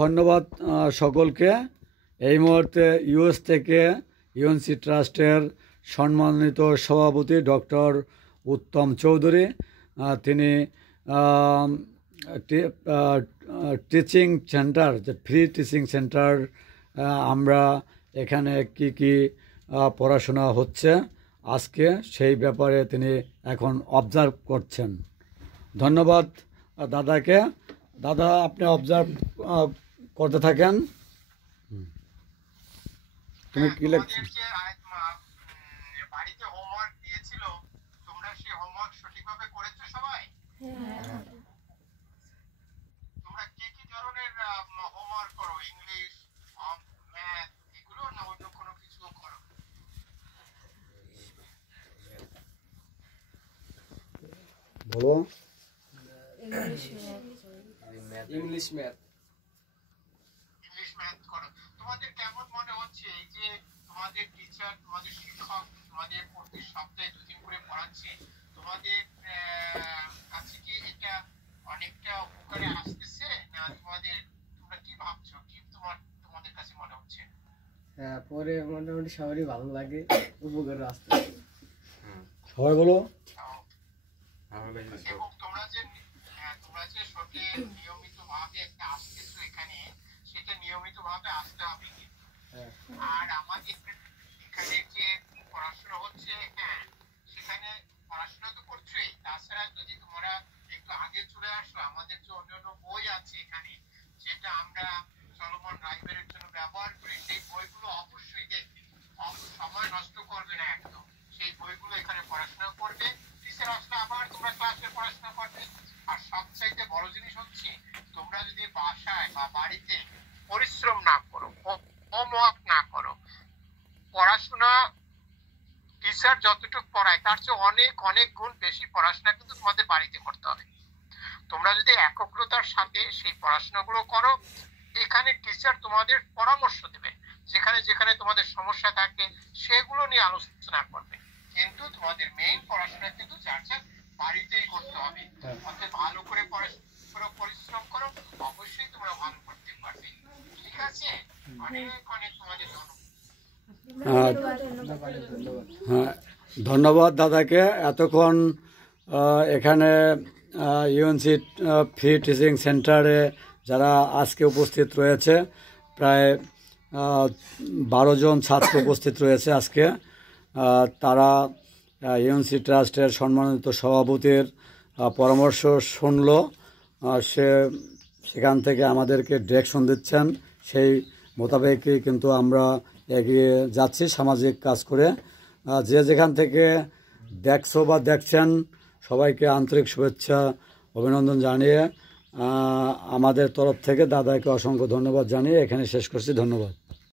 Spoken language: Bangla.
ধন্যবাদ সকলকে। এই মুহূর্তে ইউএস থেকে ইউএনসি ট্রাস্টের সম্মানিত সভাপতি ডক্টর উত্তম চৌধুরী, তিনি টিচিং সেন্টার, যে ফ্রি টিচিং সেন্টার, আমরা এখানে কি পড়াশোনা হচ্ছে আজকে সেই ব্যাপারে তিনি এখন অবজার্ভ করছেন। ধন্যবাদ দাদাকে। দাদা, আপনি অবজার্ভ করতে থাকেন। তুমি কি লিখছো? বাড়িতে হোমওয়ার্ক দিয়েছিল, তোমরা সেই হোমওয়ার্ক সঠিকভাবে করেছো সবাই? তোমরা কি কি ধরনের হোমওয়ার্ক করো? ইংলিশ, ম্যাথ, এগুলো না অন্য কোনো কিছু করো? বলো। ইংলিশ ম্যাথ করো। তোমাদের কেমন মনে হচ্ছে এই যে তোমাদের টিচার, তোমাদের শিক্ষক তোমাদের প্রতি সপ্তাহে দুদিন করে পড়াচ্ছে, তোমাদের কাছে কি এটা অনেকটা উপকারে আসতেছে না? তোমরা কি ভাবছো, কি তোমাদের কাছে মনে হচ্ছে? হ্যাঁ, পরে মোটামুটি সবারই ভালো লাগে, উপকারে আসতেছে। সবাই বলো। এবং তোমরা যে সত্যি নিয়মিত ভাবে একটা আসতেছো এখানে, সেটা নিয়মিত ভাবে আসতে হবে। আর আমাদের এখানে যে পড়াশোনা হচ্ছে, হ্যাঁ সেখানে পড়াশোনা তো করছোই, তাছাড়া যদি তোমরা একটু আগে চলে আসো, আমাদের যে অন্যান্য বই আছে এখানে, যেটা আমরা চলমান লাইব্রেরির জন্য ব্যবহার করি, সেই বইগুলো অবশ্যই দেখবে, সময় নষ্ট করবে না একদম। সেই বইগুলো এখানে পড়াশোনা করবে, টিচার আসলে আবার তোমরা ক্লাসে পড়াশোনা করবে। আর সবচাইতে বড় জিনিস হচ্ছে, তোমরা যদি বাসায় বা বাড়িতে পরিশ্রম না করো, হোমওয়ার্ক না করো, পড়াশোনা টিচার যতটুকু পড়ায় তার চেয়ে অনেক অনেক গুণ বেশি পড়াশোনা কিন্তু তোমাদের বাড়িতে করতে হবে। তোমরা যদি একাগ্রতার সাথে সেই পড়াশোনাগুলো করো, এখানে টিচার তোমাদের পরামর্শ দেবে, যেখানে যেখানে তোমাদের সমস্যা থাকে সেগুলো নিয়ে আলোচনা করবে। কিন্তু তোমাদের মেইন পড়াশোনা কিন্তু যার বাড়িতেই করতে হবে। অর্থাৎ ভালো করে পরিশ্রম করো, অবশ্যই তোমরা ভালো করতে পারবে। ঠিক আছে? অনেক অনেক তোমাদের হ্যাঁ, ধন্যবাদ দাদাকে। এতক্ষণ এখানে ইউএনসি ফ্রি টিচিং সেন্টারে যারা আজকে উপস্থিত রয়েছে, প্রায় 12 জন ছাত্র উপস্থিত রয়েছে আজকে। তারা ইউএনসি ট্রাস্টের সম্মানিত সভাপতির পরামর্শ শুনল, সেখান থেকে আমাদেরকে ডিরেকশন দিচ্ছেন, সেই মোতাবেকই কিন্তু আমরা এগিয়ে যাচ্ছি সামাজিক কাজ করে। যে যেখান থেকে দেখছো বা দেখছেন, সবাইকে আন্তরিক শুভেচ্ছা অভিনন্দন জানিয়ে আমাদের তরফ থেকে দাদাকে অসংখ্য ধন্যবাদ জানিয়ে এখানে শেষ করছি। ধন্যবাদ।